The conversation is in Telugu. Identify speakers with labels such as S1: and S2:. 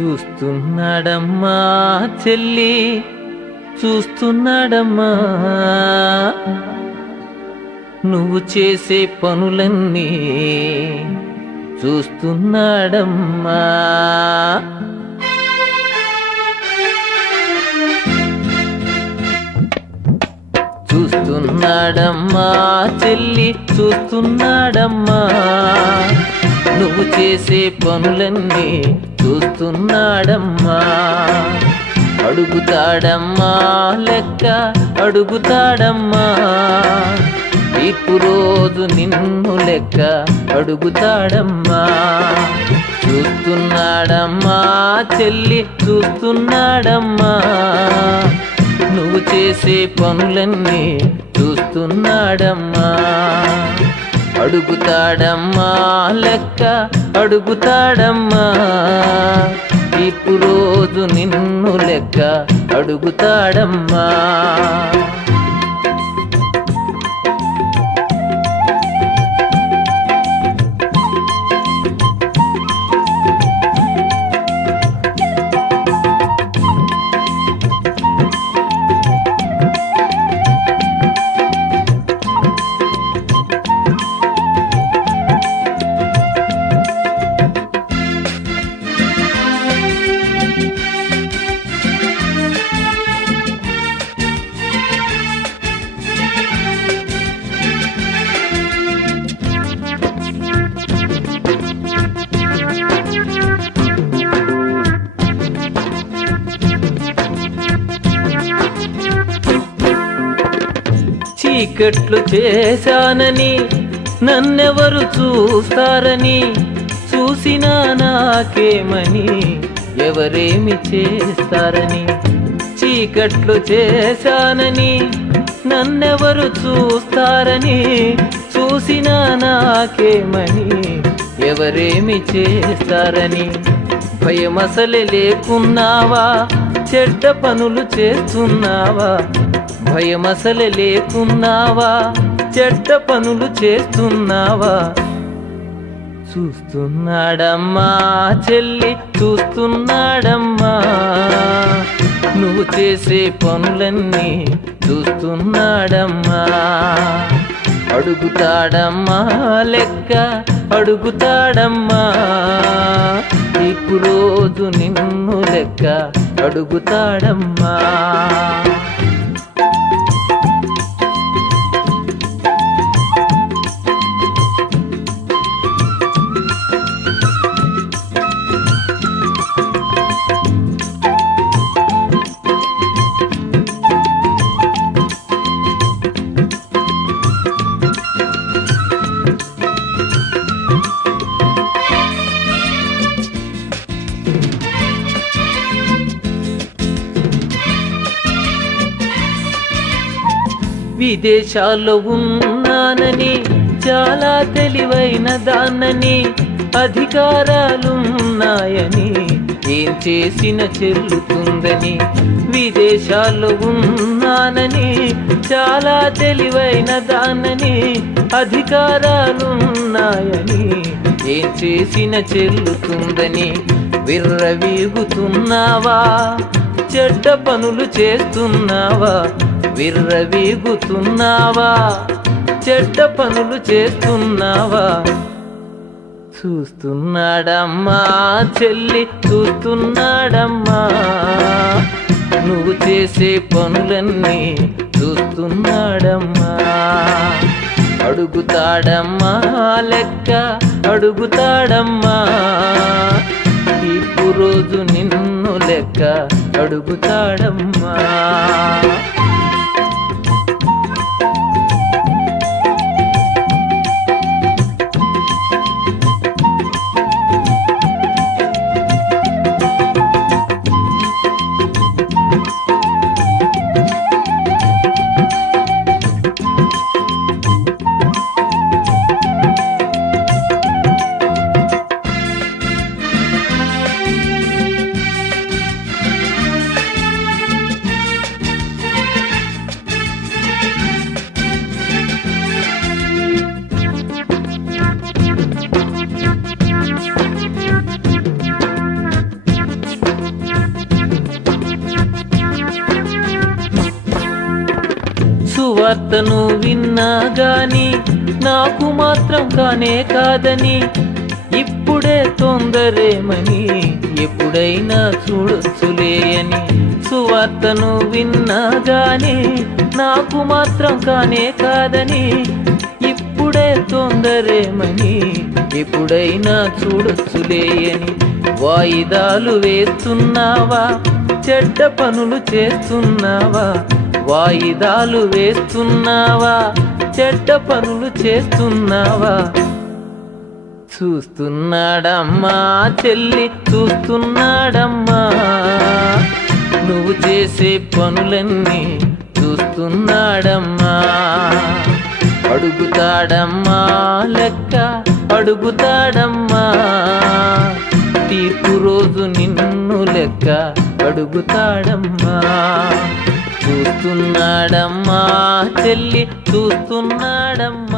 S1: చూస్తున్నాడమ్మా చెల్లి చూస్తున్నాడమ్మా. నువ్వు చేసే పనులన్నీ చూస్తున్నాడమ్మా. చూస్తున్నాడమ్మా చెల్లి చూస్తున్నాడమ్మా. నువ్వు చేసే పనులన్నీ చూస్తున్నాడమ్మా. అడుగుతాడమ్మా లెక్క అడుగుతాడమ్మా. ఇప్పుడు రోజు నిన్ను లెక్క అడుగుతాడమ్మా. చూస్తున్నాడమ్మా చెల్లి చూస్తున్నాడమ్మా. నువ్వు చేసే పనులన్నీ చూస్తున్నాడమ్మా. అడుగుతాడమ్మా లెక్క అడుగుతాడమ్మా. ఇప్పుడు రోజు నిన్ను లెక్క అడుగుతాడమ్మా. చీకట్లు చేశానని నన్నెవరు చూస్తారని చూసినా నాకేమని ఎవరేమి చేస్తారని. చీకట్లు చేశానని నన్నెవరు చూస్తారని చూసినా నాకేమని ఎవరేమి చేస్తారని. భయమసలే లేకున్నావా చెడ్డ పనులు చేస్తున్నావా భయమసలు లేకున్నావా? చెడ్డ పనులు చేస్తున్నావా? చూస్తున్నాడమ్మా చెల్లి చూస్తున్నాడమ్మా. నువ్వు చేసే పనులన్నీ చూస్తున్నాడమ్మా. అడుగుతాడమ్మా లెక్క అడుగుతాడమ్మా. ఇప్పుడు రోజు నిన్ను లెక్క అడుగుతాడమ్మా. విదేశాల్లో ఉన్నానని చాలా తెలివైన దాన్నని అధికారాలున్నాయని ఏం చేసిన చెల్లుతుందని విదేశాల్లో ఉన్నానని చాలా తెలివైన దాన్నని అధికారాలున్నాయని ఏం చేసిన చెల్లుతుందని విర్రవీగుతున్నావా? చెడ్డ పనులు చేస్తున్నావా? విర్రవీగుతున్నావా? చెడ్డ పనులు చేస్తున్నావా? చూస్తున్నాడమ్మా చెల్లి చూస్తున్నాడమ్మా. నువ్వు చేసే పనులన్నీ చూస్తున్నాడమ్మా. అడుగుతాడమ్మా లెక్క అడుగుతాడమ్మా. ఇప్పుడు రోజు నిన్ను లెక్క అడుగుతాడమ్మా. సువార్తను విన్నా గాని నాకు మాత్రం కానే కాదని. ఇప్పుడే తొందరేమని ఎప్పుడైనా చూడొచ్చులే అని సువార్తను విన్నా గాని నాకు మాత్రం కానే కాదని. ఇప్పుడే తొందరేమని ఎప్పుడైనా చూడొచ్చులే అని వాయిదాలు వేస్తున్నావా చెడ్డ పనులు చేస్తున్నావా వాయిదాలు వేస్తున్నావా? చెడ్డ పనులు చేస్తున్నావా? చూస్తున్నాడమ్మా చెల్లి చూస్తున్నాడమ్మా. నువ్వు చేసే పనులన్నీ చూస్తున్నాడమ్మా. అడుగుతాడమ్మా లెక్క అడుగుతాడమ్మా. తీర్పు రోజు నిన్ను లెక్క అడుగుతాడమ్మా. చూస్తున్నాడమ్మా చెల్లి చూస్తున్నాడమ్మా.